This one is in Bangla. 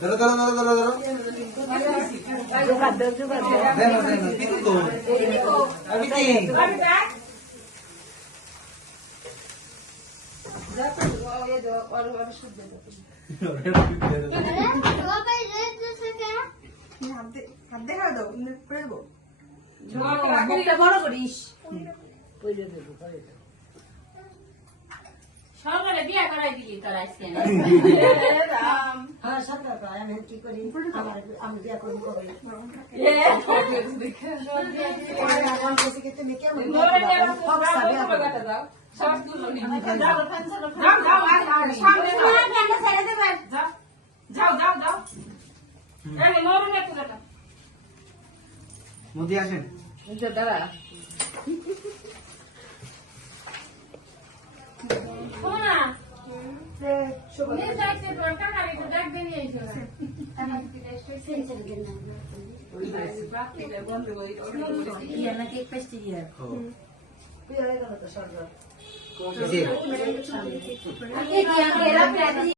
ধরো ধরো ধরো ধরো ধরো বড় করিস সকালে বিয়া করাই দিলি তোর আজকে হ্যাঁ সত্যি আমি কি করি আমি বিয়ে করবো কবে তুমি কেমন মোদি আসেন দাঁড়া নাকি পেস্টি দিয়ে জি